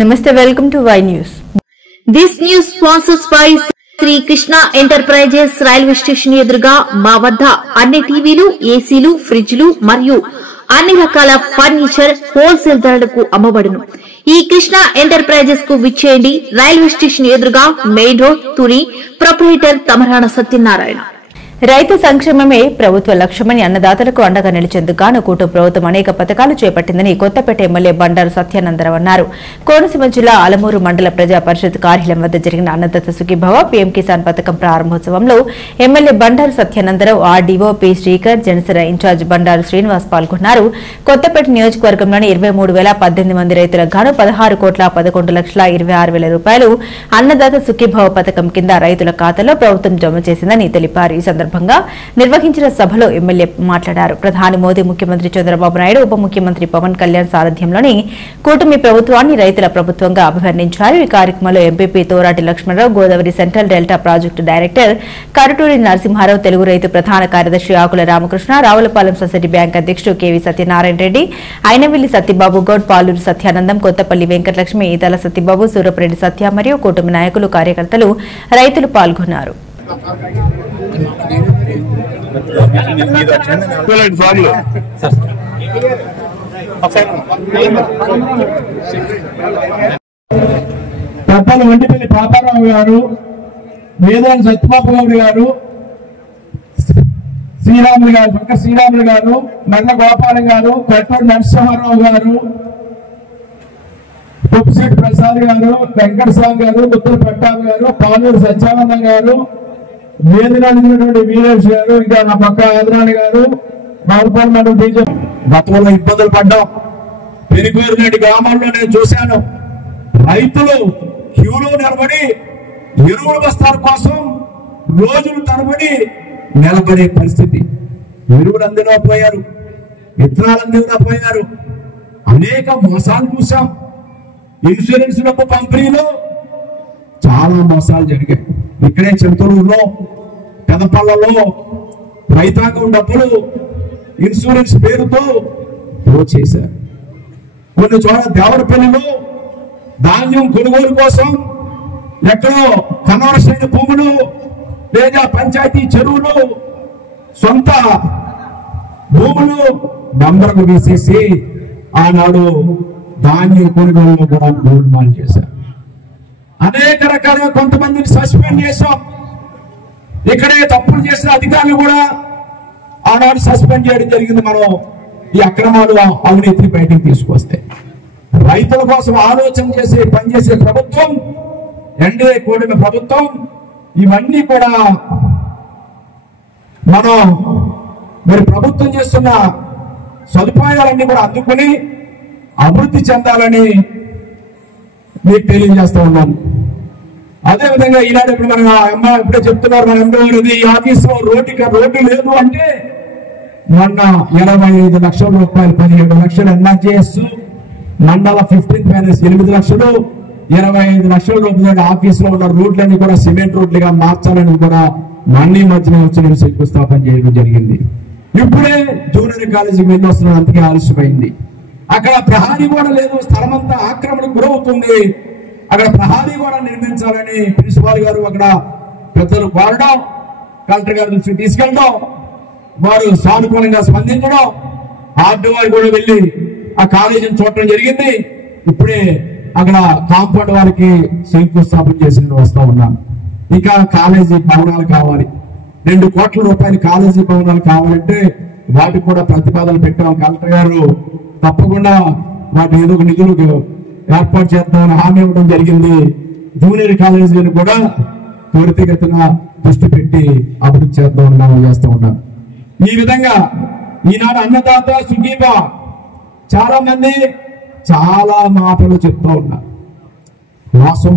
Namaste, welcome to Y News. This news sponsors by Sri Krishna Enterprises railway station ఎదురుగా మా వద్ద అన్ని టీవీలు, ఏసీలు, ఫ్రిడ్జ్లు మరియు అన్ని రకాల ఫర్నిచర్ హోల్సేల్ ధరలకు అమ్మబడును. ఈ కృష్ణ ఎంటర్ప్రైజెస్ కు విచ్చేయండి. రైల్వే స్టేషన్ ఎదురుగా main road, Tuni. Proprietor Tamarana Satyanarayana. రైతు సంక్షేమమే ప్రభుత్వ లక్ష్యమని అన్నదాతలకు అండగా నిలిచేందుకు గాను కూటమి ప్రభుత్వం అనేక పథకాలు చేపట్టిందని కొత్తపేట ఎమ్మెల్యే బండారు సత్యానందరావు అన్నారు. కోనసీమ జిల్లా ఆలమూరు మండల ప్రజా పరిషత్ కార్యాలయం వద్ద జరిగిన అన్నదాత సుఖీభవ పీఎం కిసాన్ పథకం ప్రారంభోత్సవంలో MLA Bandaru Satyanandarao, RDO P Srikar, Janasena incharge Bandaru Srinivas పాల్గొన్నారు. కొత్తపేట నియోజకవర్గంలోని 23,018 మంది రైతులకు గాను 16,11,26,000 రూపాయలు అన్నదాత సుఖీభవ పథకం కింద రైతుల ఖాతాలో ప్రభుత్వం జమ చేసిందని తెలిపారు. ఈ సందర్భంగా నిర్వహించిన సభలో ఎమ్మెల్యే మాట్లాడారు. ప్రధాని మోదీ, ముఖ్యమంత్రి చంద్రబాబు నాయుడు, ఉప ముఖ్యమంత్రి పవన్ కళ్యాణ్ సారథ్యంలోని కూటమి ప్రభుత్వాన్ని రైతుల ప్రభుత్వంగా అభివర్ణించారు. ఈ కార్యక్రమంలో MPP Torati Lakshmana Rao, Godavari central delta project director Karuturi Narasimha Rao, Telugu రైతు ప్రధాన కార్యదర్శి ఆకుల రామకృష్ణ, రావులపాలెం సొసైటీ బ్యాంక్ అధ్యక్షుడు కెవి సత్యనారాయణ రెడ్డి, అయినవిల్లి సత్యబాబు గౌడ్, పాలూరు సత్యానందం, కొత్తపల్లి వెంకటలక్ష్మి, ఈతల సత్యబాబు, సూరపరెడ్డి సత్య మరియు కూటమి నాయకులు, కార్యకర్తలు, రైతులు పాల్గొన్నారు. పెద్దలు వంటిపల్లి పాపారావు గారు, వేదాని సత్యబాబు గౌడ్ గారు, శ్రీరాములు గారు, పక్క శ్రీరాములు గారు, నంద గోపాలం గారు, కట్టూరు నరసింహారావు గారు, పుప్పిశెట్టి ప్రసాద్ గారు, వెంకటస్వామి గారు, ముత్తుల పట్టాభి గారు, పాలూరు సత్యానందం గారు, వేదినటువంటి వీరేష్ గారు, ఇంకా నా పక్క ఆదరాణి గారు, బాబుపాల్ మండలం బీజేపీ. గతంలో ఇబ్బందులు పడ్డాం. పెరిగూరునేటి గ్రామాల్లో నేను చూశాను. రైతులు క్యూలో నిలబడి ఎరువుల బస్తాల కోసం రోజులు తరబడి నిలబడే పరిస్థితి. ఎరువులు అందినపోయారు, విత్తనాలు అందినపోయారు. అనేక మోసాలు చూసాం. ఇన్సూరెన్స్ డబ్బు పంపిణీలో చాలా మోసాలు జరిగాయి. ఇక్కడే చింతూరులో, పెదపల్లలో రైతాంగం డబ్బులు ఇన్సూరెన్స్ పేరుతో చేశారు. కొన్ని చోట్ల దేవరపల్లిలో ధాన్యం కొనుగోలు కోసం ఎక్కడో కన్వర్షన్ భూములు లేదా పంచాయతీ చెరువులు, సొంత భూములు నంబర్లు వేసేసి ఆనాడు ధాన్యం కొనుగోలులో కూడా గోల్మాల్ చేశారు. అనేక రకాలుగా కొంతమందిని సస్పెండ్ చేశాం. ఇక్కడే తప్పులు చేసిన అధికారులు కూడా ఆనాడు సస్పెండ్ చేయడం జరిగింది. మనం ఈ అక్రమాలు, అవినీతిని బయటకు తీసుకొస్తే రైతుల కోసం ఆలోచన చేసి పనిచేసే ప్రభుత్వం ఎన్డీఏ కూటమి ప్రభుత్వం. ఇవన్నీ కూడా మనం మరి ప్రభుత్వం చేస్తున్న సదుపాయాలన్నీ కూడా అందుకుని అభివృద్ధి చెందాలని మీకు తెలియజేస్తా ఉన్నాను. అదేవిధంగా ఈనాడు ఇప్పుడు మన ఇప్పుడే చెప్తున్నారు, మన ఎంపీ ఈ ఆఫీసులో రోడ్డు లేదు అంటే మొన్న 25 లక్షల రూపాయలు, 17 లక్షలు ఎన్ఆర్జీఎస్, మండల 15th ఫైనాన్స్ 8 లక్షలు, 25 లక్షల రూపాయలు ఆఫీసులో ఉన్న రోడ్లన్నీ కూడా సిమెంట్ రోడ్లుగా మార్చాలని కూడా మళ్ళీ మధ్యన వచ్చి నేను శంకుస్థాపన చేయడం జరిగింది. ఇప్పుడే జూనియర్ కాలేజీకి వెళ్ళి వస్తున్న అంతకే ఆలస్యమైంది. అక్కడ ప్రహారీ కూడా లేదు, స్థలం అంతా ఆక్రమణకు గురవుతుంది. అక్కడ ప్రహారీ కూడా నిర్మించాలని ప్రిన్సిపాల్ గారు అక్కడ పెద్దలు కోరడం, కలెక్టర్ గారి దృష్టికి తీసుకెళ్ళడం, వారు సానుకూలంగా స్పందించడం, ఆర్డీ వారు కూడా వెళ్ళి ఆ కాలేజీని చూడటం జరిగింది. ఇప్పుడే అక్కడ కాంపౌండ్ వారికి శంకుస్థాపన చేసి వస్తా ఉన్నాను. ఇంకా కాలేజీ భవనాలు కావాలి, 2 కోట్ల రూపాయలు కాలేజీ భవనాలు కావాలంటే వాటికి కూడా ప్రతిపాదనలు పెట్టాం. కలెక్టర్ గారు తప్పకుండా వాటి ఏదో ఒక నిధులు ఏర్పాటు చేద్దామని హామీ ఇవ్వడం జరిగింది. జూనియర్ కాలేజీని కూడా త్వరితగతిన దృష్టి పెట్టి అభివృద్ధి చేస్తూ ఉన్నాం. ఈ విధంగా ఈనాడు అన్నదాత సుఖీభవ చాలా మంది చాలా మాటలు చెప్తూ ఉన్నారు. మోసం